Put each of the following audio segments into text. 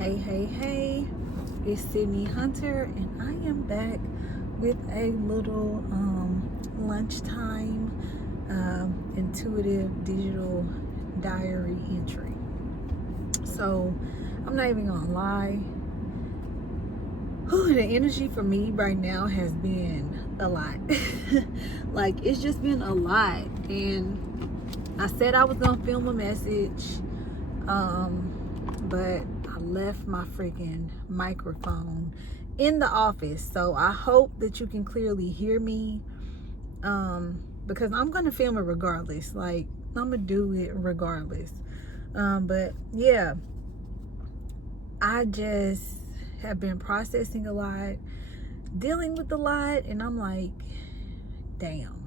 Hey, it's Sydney Hunter, and I am back with a little lunchtime intuitive digital diary entry. So I'm not even gonna lie, the energy for me right now has been a lot. Like, it's just been a lot, and I said I was gonna film a message, but I left my freaking microphone in the office, so I hope that you can clearly hear me, because I'm gonna film it regardless. Like, I'm gonna do it regardless. But yeah, I just have been processing a lot, dealing with a lot, and I'm like, damn.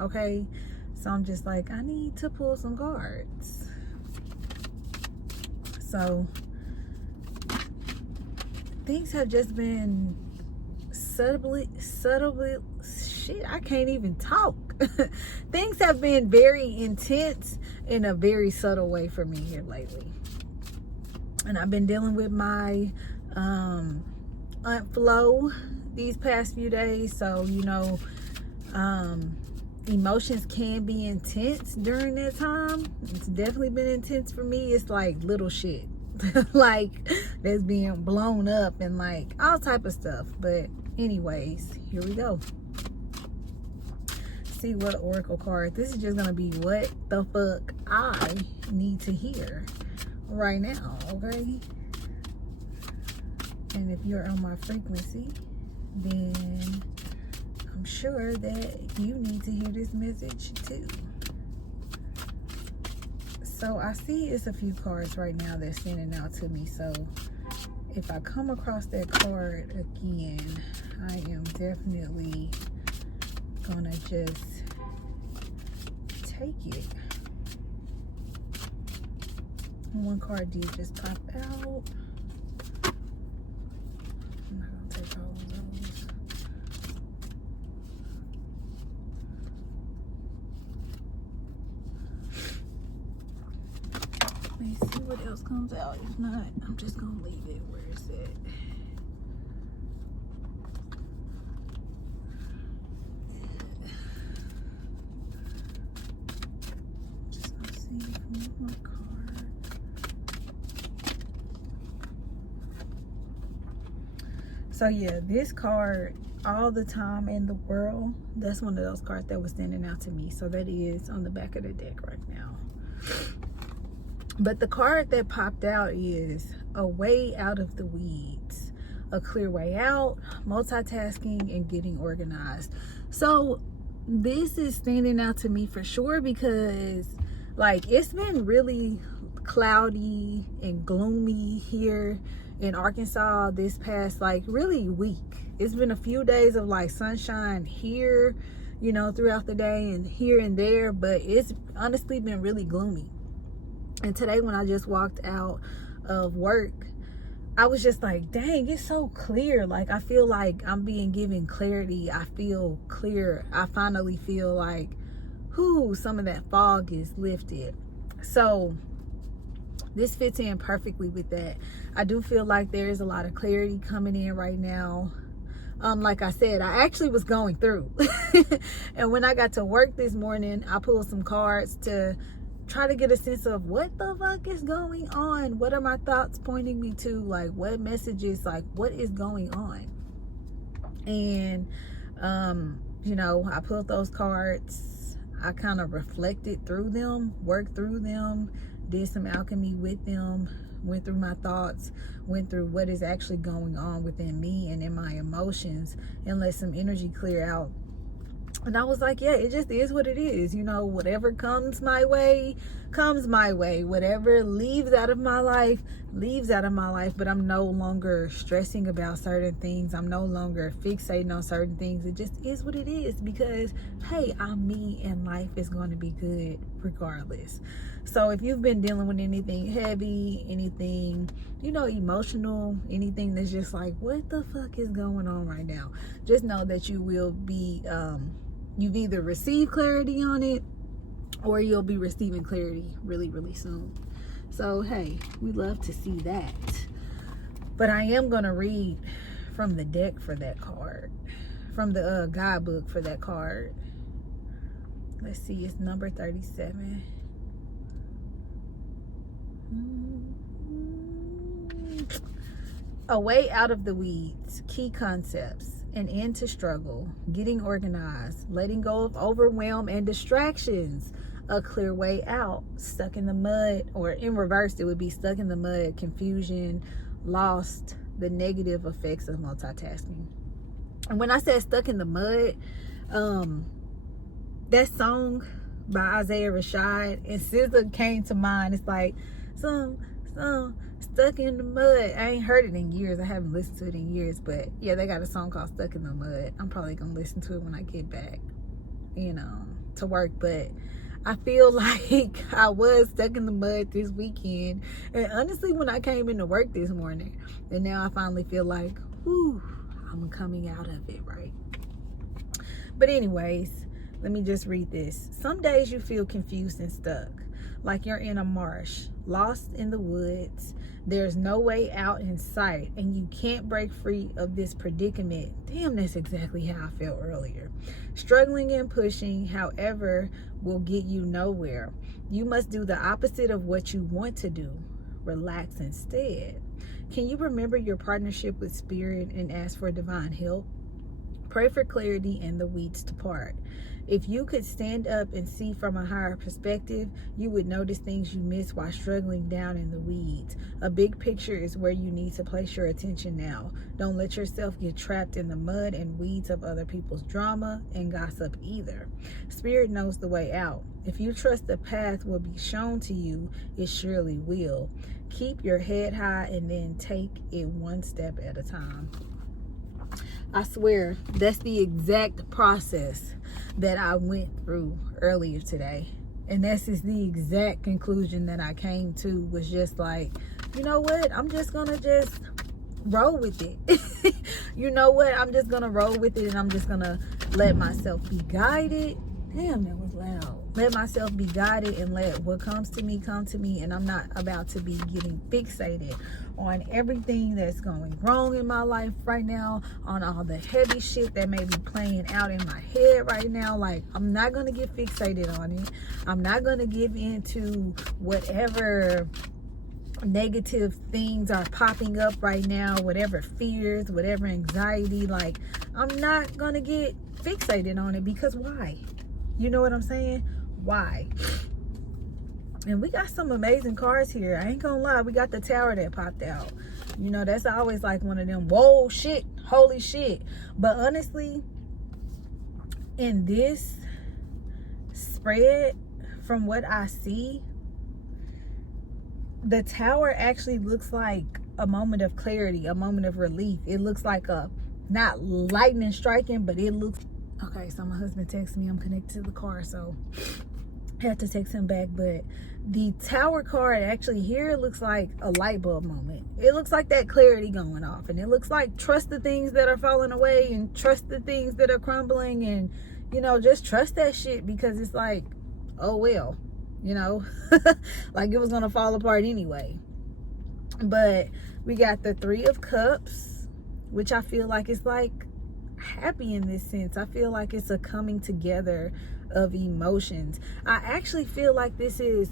Okay, so I'm just like, I need to pull some cards. So things have just been subtly, shit, I can't even talk. Things have been very intense in a very subtle way for me here lately. And I've been dealing with my Aunt Flo these past few days. So, emotions can be intense during that time. It's definitely been intense for me. It's like little shit. Like, that's being blown up and like all type of stuff. But anyways, here we go. See what oracle card. This is just gonna be what the fuck I need to hear right now, okay? And if you're on my frequency, then I'm sure that you need to hear this message too. So I see it's a few cards right now that's sending out to me. So if I come across that card again, I am definitely gonna just take it. One card did just pop out. I'm not gonna take all of those. Let me see what else comes out. If not, I'm just gonna leave it where it's at. Just gonna see one more card. So yeah, this card, all the time in the world, that's one of those cards that was standing out to me. So that is on the back of the deck right now. But the card that popped out is a way out of the weeds, a clear way out, multitasking, and getting organized. So this is standing out to me for sure because, like, it's been really cloudy and gloomy here in Arkansas this past, like, really week. It's been a few days of like sunshine here, throughout the day and here and there, but it's honestly been really gloomy. And today when I just walked out of work, I was just like, dang, it's so clear. Like, I feel like I'm being given clarity. I feel clear. I finally feel like, some of that fog is lifted. So this fits in perfectly with that. I do feel like there is a lot of clarity coming in right now. Like I said, I actually was going through. And when I got to work this morning, I pulled some cards to try to get a sense of what the fuck is going on. What are my thoughts pointing me to? Like, what messages, like, what is going on? And, I pulled those cards. I kind of reflected through them, worked through them, did some alchemy with them, went through my thoughts, went through what is actually going on within me and in my emotions, and let some energy clear out. And I was like, yeah, it just is what it is. Whatever comes my way, comes my way. Whatever leaves out of my life, leaves out of my life. But I'm no longer stressing about certain things. I'm no longer fixating on certain things. It just is what it is because, hey, I'm me and life is going to be good regardless. So if you've been dealing with anything heavy, anything, emotional, anything that's just like, what the fuck is going on right now? Just know that you will be, you've either received clarity on it or you'll be receiving clarity really, really soon. So, hey, we love to see that. But I am going to read from the deck for that card, from the guidebook for that card. Let's see, it's number 37. A way out of the weeds, key concepts, an end to struggle, getting organized, letting go of overwhelm and distractions, a clear way out, stuck in the mud, or in reverse, it would be stuck in the mud, confusion, lost, the negative effects of multitasking. And when I said stuck in the mud, that song by Isaiah Rashad and SZA came to mind. It's like, some stuck in the mud. I ain't heard it in years. I haven't listened to it in years, but yeah, they got a song called Stuck in the Mud. I'm probably gonna listen to it when I get back, to work. But I feel like I was stuck in the mud this weekend, and honestly, when I came into work this morning, and now I finally feel like, whew, I'm coming out of it, right? But anyways, let me just read this. Some days you feel confused and stuck, like you're in a marsh, lost in the woods. There's no way out in sight, and you can't break free of this predicament. Damn, that's exactly how I felt earlier. Struggling and pushing, however, will get you nowhere. You must do the opposite of what you want to do. Relax instead. Can you remember your partnership with Spirit and ask for divine help? Pray for clarity and the weeds to part. If you could stand up and see from a higher perspective, you would notice things you miss while struggling down in the weeds. A big picture is where you need to place your attention now. Don't let yourself get trapped in the mud and weeds of other people's drama and gossip either. Spirit knows the way out. If you trust the path will be shown to you, it surely will. Keep your head high and then take it one step at a time. I swear, that's the exact process that I went through earlier today. And that's just the exact conclusion that I came to, was just like, you know what? I'm just going to just roll with it. You know what? I'm just going to roll with it, and I'm just going to let myself be guided. Damn, that was loud. Let myself be guided and let what comes to me come to me. And I'm not about to be getting fixated on everything that's going wrong in my life right now, on all the heavy shit that may be playing out in my head right now. Like, I'm not going to get fixated on it. I'm not going to give into whatever negative things are popping up right now, whatever fears, whatever anxiety. Like, I'm not going to get fixated on it, because why? You know what I'm saying? Why? And we got some amazing cards here. I ain't gonna lie. We got the Tower that popped out. You know, that's always like one of them, whoa, shit, holy shit. But honestly, in this spread, from what I see, the Tower actually looks like a moment of clarity, a moment of relief. It looks like a, not lightning striking, but it looks, okay, so my husband texted me. I'm connected to the car, so I had to text him back. But the Tower card actually here looks like a light bulb moment. It looks like that clarity going off, and it looks like trust the things that are falling away and trust the things that are crumbling, and just trust that shit, because it's like, oh well, like it was gonna fall apart anyway. But we got the Three of Cups, which I feel like it's like happy in this sense. I feel like it's a coming together of emotions. I actually feel like this is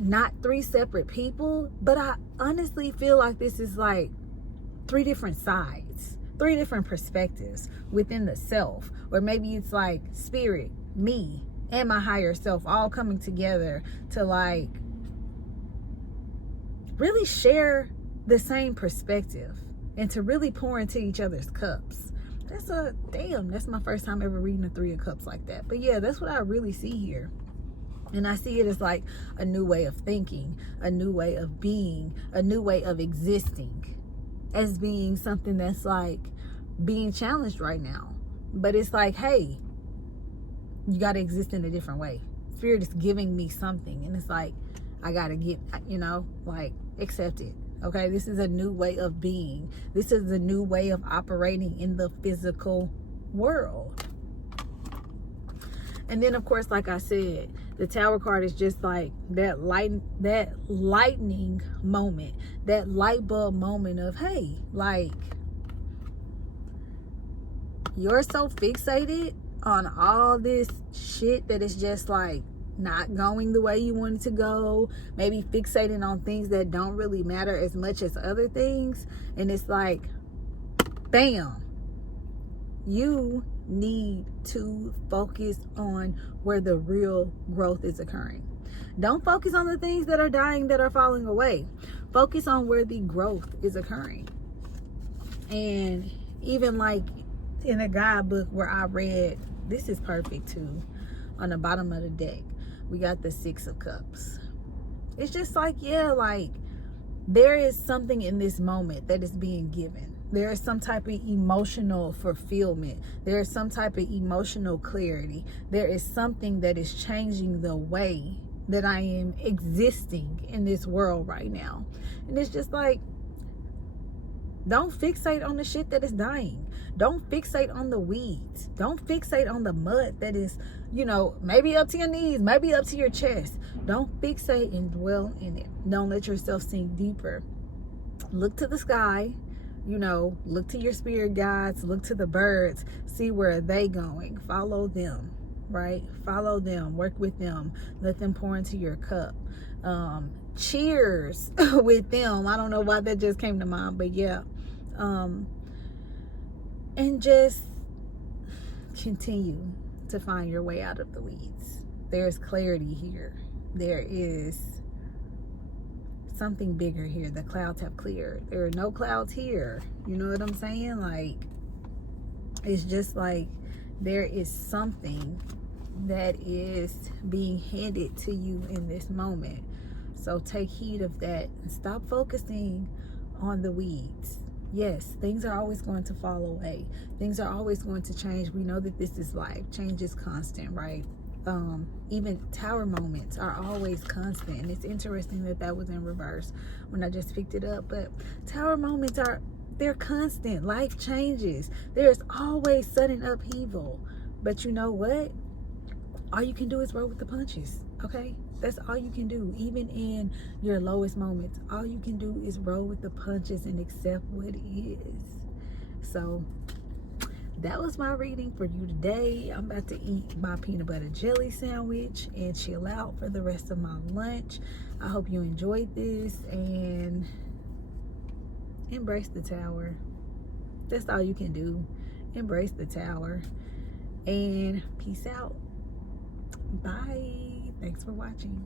not three separate people, but I honestly feel like this is like three different sides, three different perspectives within the self, or maybe it's like spirit, me, and my higher self all coming together to like really share the same perspective and to really pour into each other's cups. That's my first time ever reading the Three of Cups like that. But yeah, that's what I really see here. And I see it as like a new way of thinking, a new way of being, a new way of existing, as being something that's like being challenged right now. But it's like, hey, you got to exist in a different way. Spirit is giving me something, and it's like, I got to get, like, accept it. Okay, this is a new way of being. This is a new way of operating in the physical world. And then, of course, like I said, The Tower card is just like that lightning moment, that light bulb moment of, hey, like, you're so fixated on all this shit that it's just like not going the way you want it to go, maybe fixating on things that don't really matter as much as other things. And it's like, bam, you need to focus on where the real growth is occurring. Don't focus on the things that are dying, that are falling away. Focus on where the growth is occurring. And even like in a guidebook where I read, this is perfect too, on the bottom of the deck, we got the Six of Cups. It's just like, yeah, like there is something in this moment that is being given. There is some type of emotional fulfillment. There is some type of emotional clarity. There is something that is changing the way that I am existing in this world right now. And it's just like, don't fixate on the shit that is dying. Don't fixate on the weeds. Don't fixate on the mud that is, you know, maybe up to your knees, maybe up to your chest. Don't fixate and dwell in it. Don't let yourself sink deeper. Look to the sky, you know, look to your spirit guides, look to the birds, see where they going. Follow them, right? Follow them, work with them, let them pour into your cup. Cheers with them. I don't know why that just came to mind, but yeah. And just continue to find your way out of the weeds. There's clarity here. There is something bigger here. The clouds have cleared. There are no clouds here. You know what I'm saying? Like, it's just like there is something that is being handed to you in this moment. So take heed of that and stop focusing on the weeds. Yes, things are always going to fall away. Things are always going to change. We know that this is life. Change is constant, right? Even tower moments are always constant. And it's interesting that that was in reverse when I just picked it up. But tower moments they're constant. Life changes. There's always sudden upheaval. But you know what? All you can do is roll with the punches, okay? That's all you can do. Even in your lowest moments, all you can do is roll with the punches and accept what is. So that was my reading for you today. I'm about to eat my peanut butter jelly sandwich and chill out for the rest of my lunch. I hope you enjoyed this and embrace the tower. That's all you can do. Embrace the tower. And peace out. Bye. Thanks for watching.